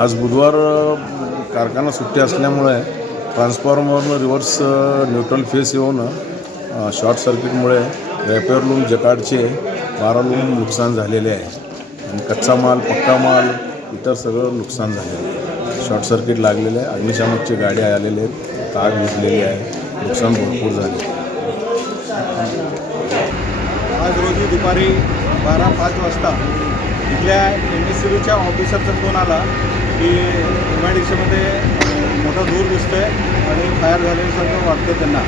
आज बुधवार कारखाना सुट्टी असल्यामुळे ट्रान्सफॉर्मरनं रिव्हर्स न्यूट्रल फेस येऊन शॉर्ट सर्किटमुळे रॅपर लूम जकार्डचे 12 लूम नुकसान झालेले आहे आणि कच्चा माल पक्का माल इतर सगळं नुकसान झालेलं आहे. शॉर्ट सर्किट लागलेलं आहे. अग्निशामकची गाडी आलेले आहेत. तार विजलेली आहे. नुकसान भरपूर झाले. आज रोजी दुपारी 12:05 वाजता इथल्या MSCBच्या ऑफिसरचा फोन आला की MIDCमध्ये मोठा धूर दिसतोय आणि फायर झाल्यासारखं वाटतं त्यांना.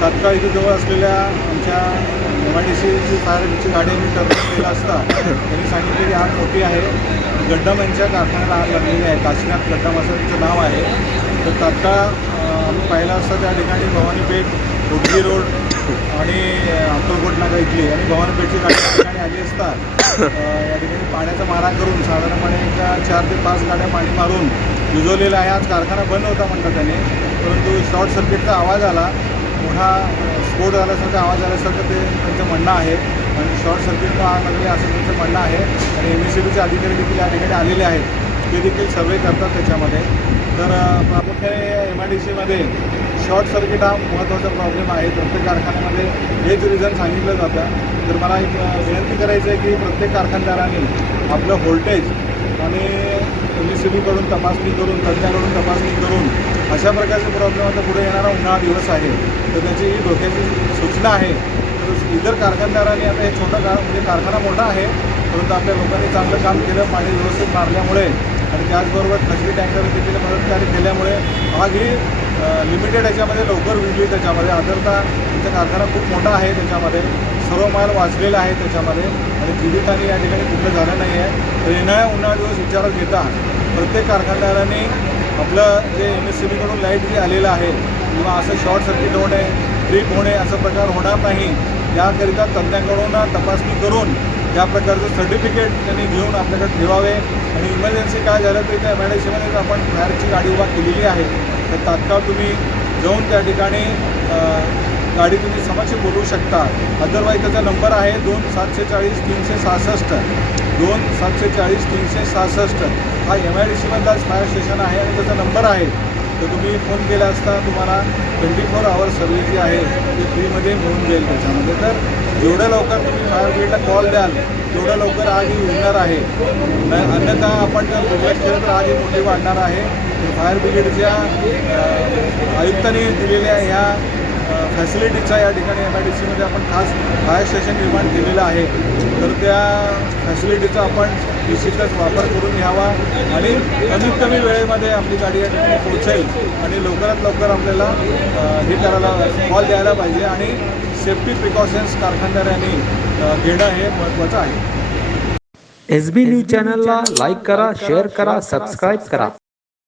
तात्काळ इथे जवळ असलेल्या आमच्या MIDCची फायरची गाडी आम्ही टर्न केला असता त्यांनी सांगितले की आग मोठी आहे. गड्डम यांच्या कारखान्याला आग लागलेली आहे. काशीनाथ गड्डम असं त्यांचं नाव आहे. तर तात्काळ आम्ही पाहिलं असता त्या ठिकाणी भवानीपेठ उडगी रोड आणि अक्कलकोट नाका इथली आणि भवानीपेठची गाडी त्या ठिकाणी आली असता या ठिकाणी पाण्याचा मारा करून साधारणपणे 4 ते 5 गाड्या पाणी मारून विझवलेला आहे. आज कारखाना बंद होता म्हणतात त्याने, परंतु शॉर्ट सर्किटचा आवाज आला, मोठा स्फोट झाल्यासारखा आवाज आल्यासारखं ते त्यांचं म्हणणं आहे आणि शॉर्ट सर्किटनं आग लागली असं त्यांचं म्हणणं आहे. आणि MSCBचे अधिकारी देखील या ठिकाणी आलेले आहेत. ते देखील सर्वे करतात त्याच्यामध्ये. तर प्रामुख्याने MIDCमध्ये शॉर्ट सर्किट हा महत्त्वाचा प्रॉब्लेम आहे. प्रत्येक कारखान्यामध्ये हेच रिझन सांगितलं जातं. तर मला एक विनंती करायचं आहे की प्रत्येक कारखानदारांनी आपलं व्होल्टेज आणि MSCBकडून तपासणी करून तज्ञाकडून तपासणी करून अशा प्रकारचे प्रॉब्लेम आता पुढे येणारा उन्हाळा दिवस आहे तर त्याची ही धोक्याची सूचना आहे. तर इतर कारखानदारांनी आता हे छोटा म्हणजे कारखाना मोठा आहे परंतु आपल्या लोकांनी चांगलं काम केलं, पाणी व्यवस्थित मारल्यामुळे आणि त्याचबरोबर खाजगी टँकर देखील मदतकार्य केल्यामुळे आग ही लिमिटेड याच्यामध्ये लवकर विजली. त्याच्यामध्ये आदरता त्यांचा कारखाना खूप मोठा आहे. त्याच्यामध्ये सर्व माल वाचलेला आहे त्याच्यामध्ये आणि जीवितहानी या ठिकाणी कुठलं झालं नाही आहे. तर येणाऱ्या उन्हाळा दिवस विचारात घेता प्रत्येक कारखानदारांनी आपलं जे MSCBकडून लाईट जे आलेलं आहे किंवा असं शॉर्ट सर्किट होणे, ट्रिप होणे असा प्रकार होणार नाही याकरिता तज्ञांकडून तपासणी करून त्या प्रकारचं सर्टिफिकेट त्यांनी घेऊन आपल्याकडे ठेवावे. आणि इमर्जन्सी काय झालं तर त्या MIDCमध्येच आपण फायरची गाडी उभा केलेली आहे. तर तात्काळ तुम्ही जाऊन त्या ठिकाणी गाडी तुम्ही समक्ष बोलवू शकता. अदरवाईज त्याचा नंबर आहे 2740-366 2740-366. हा MIDCमधलाच फायर स्टेशन आहे आणि त्याचा नंबर आहे. तर तुम्ही फोन केला असता तुम्हाला 24 आवर सर्व्हिस जी आहे ती फ्रीमध्ये मिळून जाईल त्याच्यामध्ये. तर जेवढ्या लवकर तुम्ही फायर ब्रिगेडला कॉल द्याल तेवढ्या लवकर आग ही विझणार आहे. अन्यथा आपण जर दुर्लक्ष केलं तर आग ही मोठी वाढणार आहे. फायर ब्रिगेडच्या आयुक्तांनी दिलेल्या ह्या फॅसिलिटीचा या ठिकाणी MIDCमध्ये आपण खास फायर स्टेशन निर्माण केलेलं आहे. तर त्या फॅसिलिटीचा आपण निश्चितच वापर करून घ्यावा आणि कमीत कमी वेळेमध्ये आपली गाडी या ठिकाणी पोहोचेल आणि लवकरात लवकर आपल्याला हे करायला कॉल द्यायला पाहिजे आणि सेफ्टी प्रिकॉशन्स कारखानदारांनी घेणं हे महत्त्वाचं आहे. SB न्यूज चॅनलला लाईक करा, शेअर करा, सबस्क्राईब करा.